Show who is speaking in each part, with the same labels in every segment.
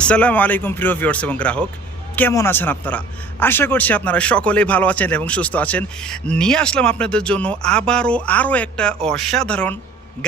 Speaker 1: আসসালামু আলাইকুম প্রিয় ভিউয়ার্স এবং গ্রাহক, কেমন আছেন আপনারা? আশা করছি আপনারা সকলেই ভালো আছেন এবং সুস্থ আছেন। নিয়ে আসলাম আপনাদের জন্য আবারও আরও একটা অসাধারণ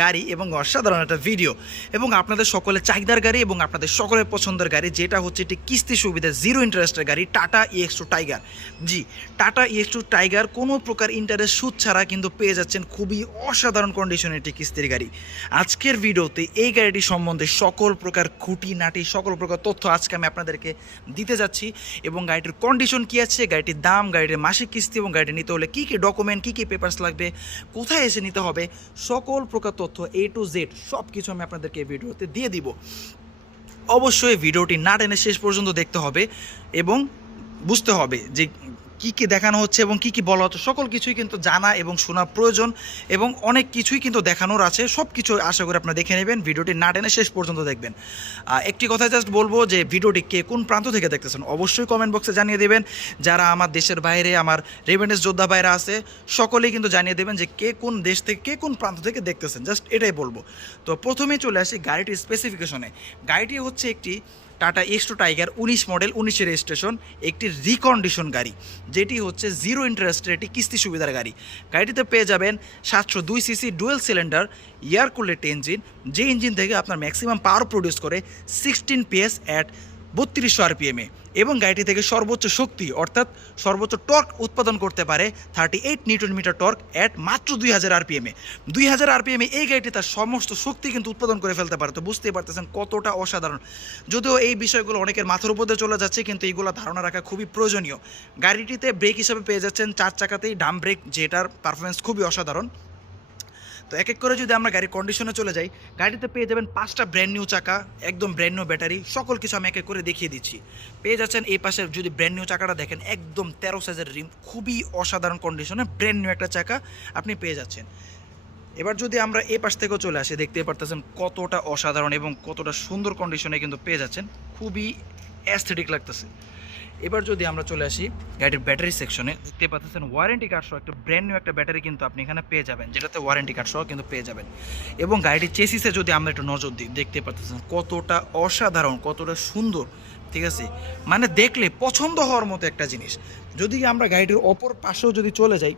Speaker 1: গাড়ি এবং অসাধারণ একটা ভিডিও এবং আপনাদের সকলে চাহিদার গাড়ি এবং আপনাদের সকলের পছন্দের গাড়ি, যেটা হচ্ছে একটি কিস্তি সুবিধা জিরো ইন্টারেস্টের গাড়ি Tata EX two Tiger G Tata EX two Tiger কোনো প্রকার ইন্টারেস্ট সুদ ছাড়া কিন্তু পেয়ে যাচ্ছেন খুবই অসাধারণ কন্ডিশনের একটি কিস্তির গাড়ি। আজকের ভিডিওতে এই গাড়িটি সম্বন্ধে সকল প্রকার খুঁটি নাটি সকল প্রকার তথ্য আজকে আমি আপনাদেরকে দিতে যাচ্ছি। এবং গাড়িটির কন্ডিশন কী আছে, গাড়িটির দাম, গাড়িটির মাসিক কিস্তি এবং গাড়িটি নিতে হলে কী কী ডকুমেন্ট কী কী পেপার্স লাগবে, কোথায় এসে নিতে হবে, সকল প্রকার তথ্য এ টু জেড সব কিছু আমি আপনাদেরকে এই ভিডিওতে দিয়ে দিব। অবশ্যই ভিডিওটি না টেনে শেষ পর্যন্ত দেখতে হবে এবং বুঝতে হবে যে কী কী দেখানো হচ্ছে এবং কী কী বলা হচ্ছে, সকল কিছুই কিন্তু জানা এবং শোনা প্রয়োজন এবং অনেক কিছুই কিন্তু দেখানোর আছে। সব কিছু আশা করি আপনারা দেখে নেবেন, ভিডিওটি না টেনে শেষ পর্যন্ত দেখবেন। একটি কথা জাস্ট বলব যে ভিডিওটি কে কোন প্রান্ত থেকে দেখতেছেন, অবশ্যই কমেন্ট বক্সে জানিয়ে দেবেন। যারা আমার দেশের বাইরে, আমার রেভেন্ডেস যোদ্ধা বাইরে আছে, সকলেই কিন্তু জানিয়ে দেবেন যে কে কোন দেশ থেকে, কে কোন প্রান্ত থেকে দেখতেছেন। জাস্ট এটাই বলব। তো প্রথমেই চলে আসি গাড়িটির স্পেসিফিকেশনে গাড়িটি হচ্ছে একটি টাটা টু টাইগার উনিশ মডেল, উনিশে রেজিস্ট্রেশন, একটি রিকন্ডিশন গাড়ি। যেটি হচ্ছে জিরো ইন্টারেস্টের একটি কিস্তি সুবিধার গাড়ি। গাড়িটিতে পেয়ে যাবেন সাতশো দুই CC dual cylinder air cooled engine যে ইঞ্জিন থেকে আপনার ম্যাক্সিমাম পাওয়ার প্রডিউস করে সিক্সটিন পিএস অ্যাট বত্রিশশো আরপিএমে এবং গাড়িটি থেকে সর্বোচ্চ শক্তি, অর্থাৎ সর্বোচ্চ টর্ক উৎপাদন করতে পারে thirty eight newton metre torque at মাত্র দুই হাজার আরপিএমে দুই হাজার আরপিএমে এই গাড়িটি তার সমস্ত শক্তি কিন্তু উৎপাদন করে ফেলতে পারে। তো বুঝতেই পারতেছেন কতটা অসাধারণ। যদিও এই বিষয়গুলো অনেকের মাথার উপর দিয়ে চলে যাচ্ছে, কিন্তু এইগুলো ধারণা রাখা খুবই প্রয়োজনীয়। গাড়িটিতে ব্রেক হিসাবে পেয়ে যাচ্ছেন চার চাকাতেই ডাম ব্রেক যেটার পারফরমেন্স খুবই অসাধারণ। তো এক এক করে যদি আমরা গাড়ির কন্ডিশনে চলে যাই, গাড়িতে পেয়ে যাবেন পাঁচটা ব্র্যান্ড নিউ চাকা, একদম ব্র্যান্ড নিউ ব্যাটারি সকল কিছু আমি এক এক করে দেখিয়ে দিচ্ছি। পেয়ে যাচ্ছেন এই পাশে যদি ব্র্যান্ড নিউ চাকাটা দেখেন, একদম তেরো সাইজের রিম খুবই অসাধারণ কন্ডিশনে ব্র্যান্ড নিউ একটা চাকা আপনি পেয়ে যাচ্ছেন। এবার যদি আমরা এই পাশ থেকেও চলে আসি দেখতে পারতেছেন কতটা অসাধারণ এবং কতটা সুন্দর কন্ডিশনে কিন্তু পেয়ে যাচ্ছেন। খুবই অ্যাস্থেটিক লাগতেছে। এবার যদি আমরা চলে আসি গাড়ির ব্যাটারি সেকশনে দেখতে পাচ্ছেন ওয়ারেন্টি কার্ড সহ একটা ব্র্যান্ড নিউ একটা ব্যাটারি কিন্তু আপনি এখানে পেয়ে যাবেন, যেটাতে ওয়ারেন্টি কার্ড সহ কিন্তু পেয়ে যাবেন। এবং গাড়িটির চেসিসে যদি আমরা একটু নজর দিই, দেখতে পাচ্ছেন কতটা অসাধারণ, কতটা সুন্দর, ঠিক আছে? মানে দেখলে পছন্দ হওয়ার মতো একটা জিনিস। যদি আমরা গাড়িটির অপর পাশেও যদি চলে যাই,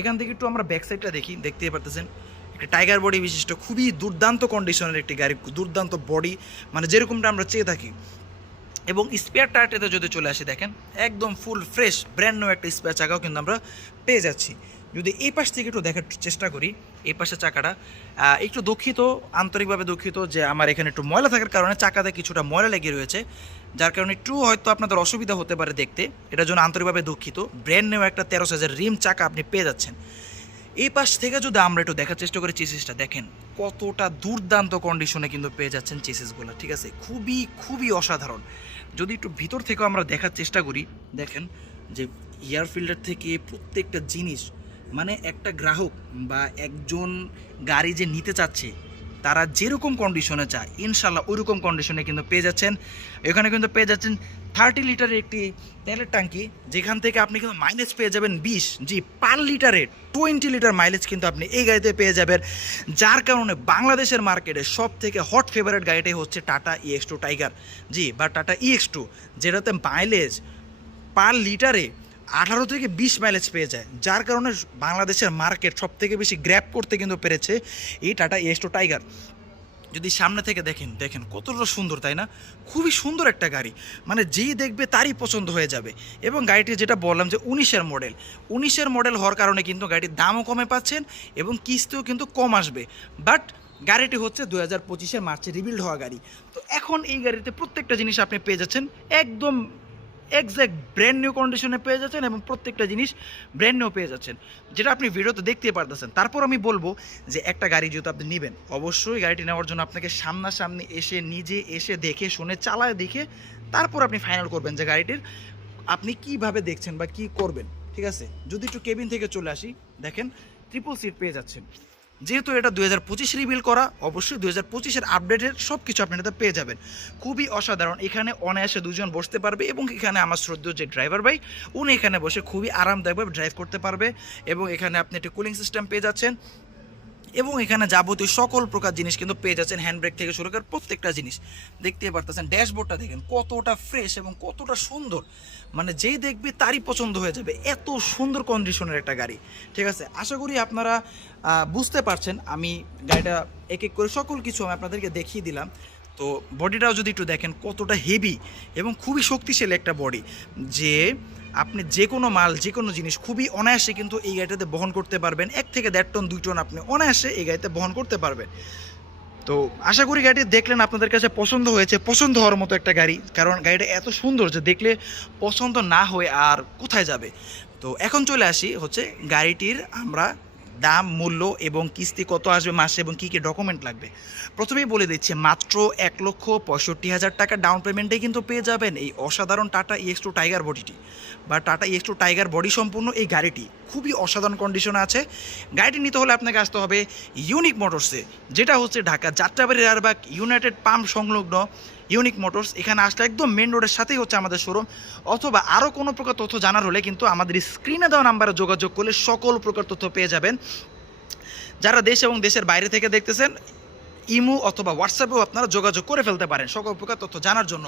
Speaker 1: এখান থেকে একটু আমরা ব্যাক সাইডটা দেখি, দেখতেই পারতেছেন একটা টাইগার বডি বিশিষ্ট, খুবই দুর্দান্ত কন্ডিশনের একটি গাড়ি, দুর্দান্ত বডি মানে যেরকমটা আমরা চেয়ে থাকি। এবং স্পেয়ার টায়ারটাতে যদি চলে আসি, দেখেন, একদম ফুল ফ্রেশ ব্র্যান্ড নিউ একটা স্পেয়ার চাকাও কিন্তু আমরা পেয়ে যাচ্ছি। যদি এই পাশ থেকে একটু দেখার চেষ্টা করি, এই পাশের চাকাটা একটু দুঃখিত, আন্তরিকভাবে দুঃখিত যে আমার এখানে একটু ময়লা থাকার কারণে চাকাতে কিছুটা ময়লা লেগে রয়েছে, যার কারণে একটু হয়তো আপনাদের অসুবিধা হতে পারে দেখতে। এটার জন্য আন্তরিকভাবে দুঃখিত ব্র্যান্ড নিউ একটা তেরো সাইজের রিম চাকা আপনি পেয়ে যাচ্ছেন। এই পাশ থেকে যদি আমরা একটু দেখার চেষ্টা করি চেসিসটা, দেখেন কতটা দুর্দান্ত কন্ডিশনে কিন্তু পেয়ে যাচ্ছেন চেসিসগুলো, ঠিক আছে? খুবই খুবই অসাধারণ। যদি একটু ভিতর থেকেও আমরা দেখার চেষ্টা করি, দেখেন যে এয়ার ফিল্টার থেকে প্রত্যেকটা জিনিস মানে একটা গ্রাহক বা একজন গাড়ি যে নিতে চাচ্ছে তারা যেরকম কন্ডিশনে চায় ইনশাল্লাহ ওইরকম কন্ডিশনে কিন্তু পেয়ে যাচ্ছেন। এখানে কিন্তু পেয়ে যাচ্ছেন থার্টি লিটারের একটি তেলের ট্যাঙ্কি, যেখান থেকে আপনি কিন্তু মাইলেজ পেয়ে যাবেন বিশ, জি পার লিটারে টোয়েন্টি লিটার মাইলেজ কিন্তু আপনি এই গাড়িতে পেয়ে যাবেন। যার কারণে বাংলাদেশের মার্কেটে সব থেকে হট ফেভারিট গাড়িটাই হচ্ছে Tata EX two Tiger G, বা টাটা ইএক্স টু যেটাতে মাইলেজ পার লিটারে আঠারো থেকে বিশ মাইলেজ পেয়ে যায়, যার কারণে বাংলাদেশের মার্কেট সব থেকে বেশি গ্র্যাপ করতে কিন্তু পেরেছে এই টাটা ইএক্স টু টাইগার যদি সামনে থেকে দেখেন দেখেন কতটা সুন্দর, তাই না? খুবই সুন্দর একটা গাড়ি। মানে যেই দেখবে তারই পছন্দ হয়ে যাবে। এবং গাড়িটি যেটা বললাম যে উনিশের মডেল উনিশের মডেল হওয়ার কারণে কিন্তু গাড়ির দামও কমে পাচ্ছেন এবং কিস্তিও কিন্তু কম আসবে। বাট গাড়িটি হচ্ছে দু হাজার পঁচিশের মার্চে রিবিল্ড হওয়া গাড়ি। তো এখন এই গাড়িতে প্রত্যেকটা জিনিস আপনি পেয়ে যাচ্ছেন, একদম এক্স্যাক্ট ব্র্যান্ড নিউ কন্ডিশনে পেয়ে যাচ্ছেন এবং প্রত্যেকটা জিনিস ব্র্যান্ড নিউ পেয়ে যাচ্ছেন। যেটা আপনি ভিডিওতে দেখতে পারতেছেন। তারপর আমি বলব যে একটা গাড়ি যেহেতু আপনি নেবেন, অবশ্যই গাড়িটি নেওয়ার জন্য আপনাকে সামনাসামনি এসে, নিজে এসে দেখে, শুনে, চালায় দেখে তারপর আপনি ফাইনাল করবেন যে গাড়িটির আপনি কীভাবে দেখছেন বা কি করবেন। ঠিক আছে? যদি একটু কেবিন থেকে চলে আসি, দেখেন ট্রিপল সিট পেয়ে যাচ্ছেন। যেহেতু এটা দুই হাজার পঁচিশ রিভিল করা, অবশ্যই দুই হাজার পঁচিশের আপডেটের সব কিছু আপনি এটাতে পেয়ে যাবেন। খুবই অসাধারণ। এখানে অনায়াসে দুজন বসতে পারবে এবং এখানে আমার শ্রদ্ধ যে ড্রাইভার ভাই, উনি এখানে বসে খুবই আরামদায়কভাবে ড্রাইভ করতে পারবে এবং এখানে আপনি একটি কুলিং সিস্টেম পেয়ে যাচ্ছেন। এবং এখানে যাবতীয় সকল প্রকার জিনিস কিন্তু পেয়ে যাচ্ছেন হ্যান্ড ব্রেক থেকে শুরু করে প্রত্যেকটা জিনিস। দেখতে পারতেছেন ড্যাশবোর্ডটা দেখেন, কতটা ফ্রেশ এবং কতটা সুন্দর। মানে যেই দেখবে তারই পছন্দ হয়ে যাবে। এত সুন্দর কন্ডিশনের একটা গাড়ি। ঠিক আছে? আশা করি আপনারা বুঝতে পারছেন। আমি গাড়িটা এক এক করে সকল কিছু আমি আপনাদেরকে দেখিয়ে দিলাম। তো বডিটাও যদি একটু দেখেন কতটা হেভি এবং খুবই শক্তিশালী একটা বডি যে আপনি যে কোনো মাল, যে কোনো জিনিস খুবই অনায়াসে কিন্তু এই গাড়িটাতে বহন করতে পারবেন। এক থেকে দেড় টন, দুই টন আপনি অনায়াসে এই গাড়িতে বহন করতে পারবেন। তো আশা করি গাড়িটি দেখলেন, আপনাদের কাছে পছন্দ হয়েছে, পছন্দ হওয়ার মতো একটা গাড়ি, কারণ গাড়িটা এত সুন্দর যে দেখলে পছন্দ না হয়ে আর কোথায় যাবে? তো এখন চলে আসি হচ্ছে গাড়িটির আমরা দাম, মূল্য এবং কিস্তি কত আসবে মাসে এবং কী কী ডকুমেন্ট লাগবে? প্রথমেই বলে দিচ্ছি, মাত্র এক লক্ষ পঁয়ষট্টি হাজার টাকা ডাউন পেমেন্টেই কিন্তু পেয়ে যাবেন এই অসাধারণ টাটা ইএক্স টু টাইগার বডিটি বা Tata EX two Tiger body সম্পূর্ণ এই গাড়িটি। খুবই অসাধারণ কন্ডিশনে আছে। গাড়িটি নিতে হলে আপনাকে আসতে হবে ইউনিক মোটরসে যেটা হচ্ছে ঢাকা যাত্রাবাড়ি রারবাগ ইউনাইটেড পাম্প সংলগ্ন ইউনিক মোটরস এখানে আসলে একদম মেন রোডের সাথেই হচ্ছে আমাদের শোরুম অথবা আরও কোনো প্রকার তথ্য জানার হলে কিন্তু আমাদের স্ক্রিনে দেওয়া নাম্বারে যোগাযোগ করলে সকল প্রকার তথ্য পেয়ে যাবেন। যারা দেশ এবং দেশের বাইরে থেকে দেখতেছেন, ইমো অথবা হোয়াটসঅ্যাপেও আপনারা যোগাযোগ করে ফেলতে পারেন সকল প্রকার তথ্য জানার জন্য।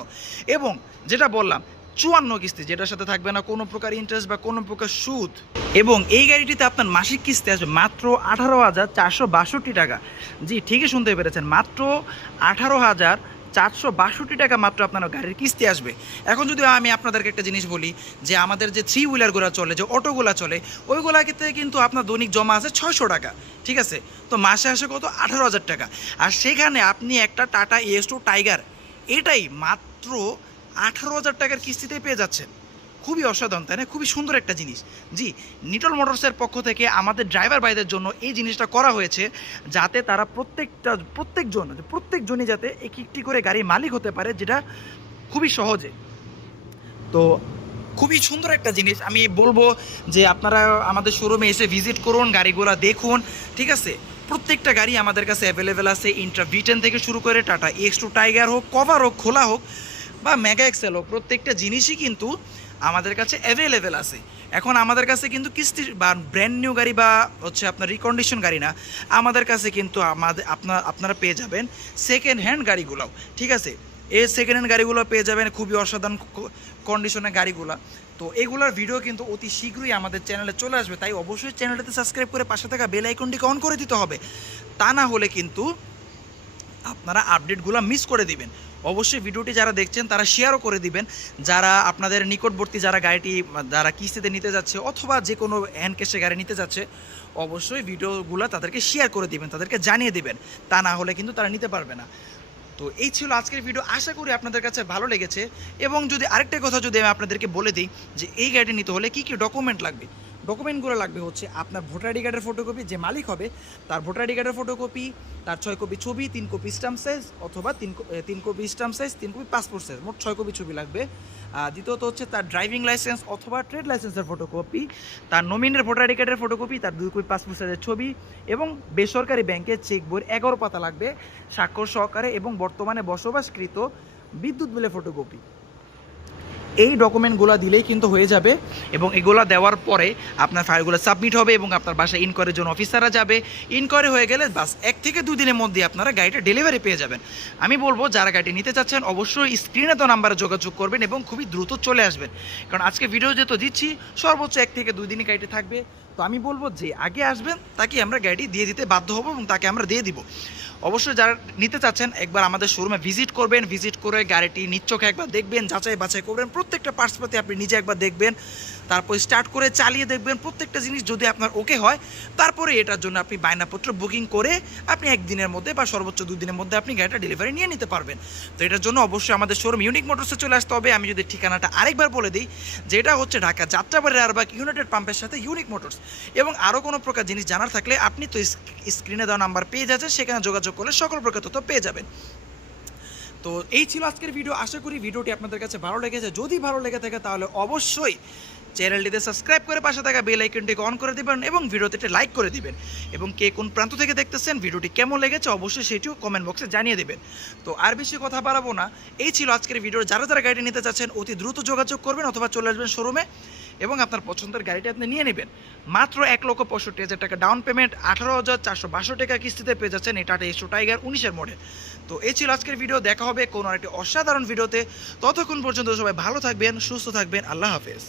Speaker 1: এবং যেটা বললাম চুয়ান্ন কিস্তি, যেটার সাথে থাকবে না কোনো প্রকার ইন্টারেস্ট বা কোনো প্রকার সুদ। এবং এই গাড়িটিতে আপনার মাসিক কিস্তি আসবে মাত্র আঠারো হাজার চারশো বাষট্টি টাকা। জি, ঠিকই শুনতে পেরেছেন, মাত্র আঠারো হাজার চারশো বাষট্টি টাকা মাত্র আপনার গাড়ির কিস্তি আসবে। এখন যদি আমি আপনাদেরকে একটা জিনিস বলি, যে আমাদের যে থ্রি হুইলারগুলো চলে, যে অটোগুলো চলে, ওইগুলা ক্ষেত্রে কিন্তু আপনার দৈনিক জমা আছে ছয়শো টাকা, ঠিক আছে? তো মাসে আসে কত? আঠারো হাজার টাকা। আর সেখানে আপনি একটা টাটা এস টু টাইগার এটাই মাত্র আঠারো হাজার টাকার কিস্তিতে পেয়ে যাচ্ছেন। খুবই অসাধারণ, তাই না? খুবই সুন্দর একটা জিনিস। জি নিটল মোটরসের পক্ষ থেকে আমাদের ড্রাইভার ভাইদের জন্য এই জিনিসটা করা হয়েছে যাতে তারা প্রত্যেকটা, প্রত্যেকজন প্রত্যেকজনই যাতে এক একটি করে গাড়ির মালিক হতে পারে, যেটা খুবই সহজে। তো খুবই সুন্দর একটা জিনিস। আমি বলব যে আপনারা আমাদের শোরুমে এসে ভিজিট করুন, গাড়িগুলো দেখুন, ঠিক আছে? প্রত্যেকটা গাড়ি আমাদের কাছে অ্যাভেলেবেল আছে। ইন্ট্রা ভিটেন থেকে শুরু করে টাটা এক্স টু টাইগার হোক কভার হোক খোলা হোক। বা মেগা এক্সেল হোক, প্রত্যেকটা জিনিসই কিন্তু আমাদের কাছে অ্যাভেলেবেল আছে। এখন আমাদের কাছে কিন্তু কিস্তি বা ব্র্যান্ড নিউ গাড়ি বা হচ্ছে আপনার রিকন্ডিশন গাড়ি না, আমাদের কাছে কিন্তু আমাদের আপনার আপনারা পেয়ে যাবেন সেকেন্ড হ্যান্ড গাড়িগুলোও, ঠিক আছে? এই সেকেন্ড হ্যান্ড গাড়িগুলো পেয়ে যাবেন খুবই অসাধারণ কন্ডিশনের গাড়িগুলো। তো এগুলোর ভিডিও কিন্তু অতি শীঘ্রই আমাদের চ্যানেলে চলে আসবে, তাই অবশ্যই চ্যানেলটাতে সাবস্ক্রাইব করে পাশে থাকা বেল আইকনটিকে অন করে দিতে হবে। তা না হলে কিন্তু আপনারা আপডেটগুলো মিস করে দিবেন। অবশ্যই ভিডিওটি যারা দেখছেন, তারা শেয়ারও করে দিবেন। যারা আপনাদের নিকটবর্তী যারা গাড়িটি, যারা কিস্তিতে নিতে যাচ্ছে অথবা যে কোনো হ্যান্ড ক্যাশে গাড়ি নিতে যাচ্ছে, অবশ্যই ভিডিওগুলো তাদেরকে শেয়ার করে দিবেন, তাদেরকে জানিয়ে দিবেন। তা না হলে কিন্তু তারা নিতে পারবে না। তো এই ছিল আজকের ভিডিও। আশা করি আপনাদের কাছে ভালো লেগেছে। এবং যদি আরেকটা কথা যদি আমি আপনাদেরকে বলে দিই, যে এই গাড়িটি নিতে হলে কী কী ডকুমেন্ট লাগবে? ডকুমেন্টগুলো লাগবে হচ্ছে আপনার ভোটার আইডি কার্ডের ফটোকপি যে মালিক হবে, তার ভোটার আইডি কার্ডের ফটোকপি তার ছয় কপি ছবি, তিন কপি স্টাম্প সাইজ অথবা তিন তিন কপি স্টাম্প সাইজ তিন কপি পাসপোর্ট সাইজ মোট ছয় কপি ছবি লাগবে। দ্বিতীয়ত হচ্ছে তার ড্রাইভিং লাইসেন্স অথবা ট্রেড লাইসেন্সের ফটোকপি তার নমিনের ভোটার আইডি কার্ডের ফটোকপি তার দুই কপি পাসপোর্ট সাইজের ছবি এবং বেসরকারি ব্যাংকের চেক বইয়ের এগারো পাতা লাগবে, স্বাক্ষর সহকারে এবং বর্তমানে বসবাসকৃত বিদ্যুৎ বিলের ফটোকপি এই ডকুমেন্টগুলো দিলেই কিন্তু হয়ে যাবে এবং এগুলো দেওয়ার পরে আপনার ফাইলগুলো সাবমিট হবে এবং আপনার বাসায় ইনকোয়ারির জন্য অফিসাররা যাবে। ইনকোয়ারি হয়ে গেলে বাস এক থেকে দুই দিনের মধ্যে আপনারা গাড়িটা ডেলিভারি পেয়ে যাবেন। আমি বলব, যারা গাড়িটি নিতে চাচ্ছেন অবশ্যই স্ক্রিনে তো নাম্বারে যোগাযোগ করবেন এবং খুবই দ্রুত চলে আসবেন। কারণ আজকে ভিডিও যেহেতু দিচ্ছি, সর্বোচ্চ এক থেকে দুই দিনই গাড়িটি থাকবে। তো আমি বলব যে আগে আসবেন, তাকে আমরা গাড়ি দিয়ে দিতে বাধ্য হব এবং তাকে আমরা দিয়ে দিব। অবশ্যই যারা নিতে চাচ্ছেন, একবার আমাদের শোরুমে ভিজিট করবেন ভিজিট করে গাড়িটি নিচ্চোখে একবার দেখবেন যাচাই বাছাই করবেন, প্রত্যেকটা পার্টসপাতি আপনি নিজে একবার দেখবেন। তারপর স্টার্ট করে চালিয়ে দেখবেন প্রত্যেকটা জিনিস যদি আপনার ওকে হয়, তারপরে এটার জন্য আপনি বায়নাপত্র বুকিং করে আপনি একদিনের মধ্যে বা সর্বোচ্চ দুই দিনের মধ্যে আপনি গাড়িটা ডেলিভারি নিয়ে নিতে পারবেন। তো এটার জন্য অবশ্যই আমাদের শোরুম ইউনিক মোটরসে চলে আসতে হবে। আমি যদি ঠিকানাটা আরেকবার বলে দিই, যেটা হচ্ছে ঢাকা যাত্রাবাড়ি আরবাগ ইউনাইটেড পাম্পের সাথে ইউনিক মোটরস এবং আরও কোনো প্রকার জিনিস জানার থাকলে আপনি তো স্ক্রিনে দেওয়া নাম্বার পেয়ে যাচ্ছেন, সেখানে যোগাযোগ করলে সকল প্রকার তথ্য পেয়ে যাবেন। তো এই ছিল আজকের ভিডিও আশা করি ভিডিওটি আপনাদের কাছে ভালো লেগেছে। যদি ভালো লেগে থাকে তাহলে অবশ্যই চ্যানেলটিতে সাবস্ক্রাইব করে পাশে থাকা বেল আইকনটিকে অন করে দিবেন এবং ভিডিওতে লাইক করে দিবেন। এবং কে কোন প্রান্ত থেকে দেখতেছেন, ভিডিওটি কেমন লেগেছে অবশ্যই সেটিও কমেন্ট বক্সে জানিয়ে দেবেন। তো আর বেশি কথা বাড়াবো না। এই ছিল আজকের ভিডিও যারা যারা গাড়িটি নিতে চাচ্ছেন অতি দ্রুত যোগাযোগ করবেন অথবা চলে আসবেন শোরুমে এবং আপনার পছন্দের গাড়িটি আপনি নিয়ে নেবেন। মাত্র এক লক্ষ পঁয়ষট্টি হাজার টাকা ডাউন পেমেন্ট আঠারো হাজার চারশো বাষট্টি টাকা কিস্তিতে পেয়ে যাচ্ছেন এই টাটা এসো টাইগার উনিশের মডেল তো এই ছিল আজকের ভিডিও। দেখা হবে কোনো একটি অসাধারণ ভিডিওতে। ততক্ষণ পর্যন্ত সবাই ভালো থাকবেন, সুস্থ থাকবেন। আল্লাহ হাফেজ।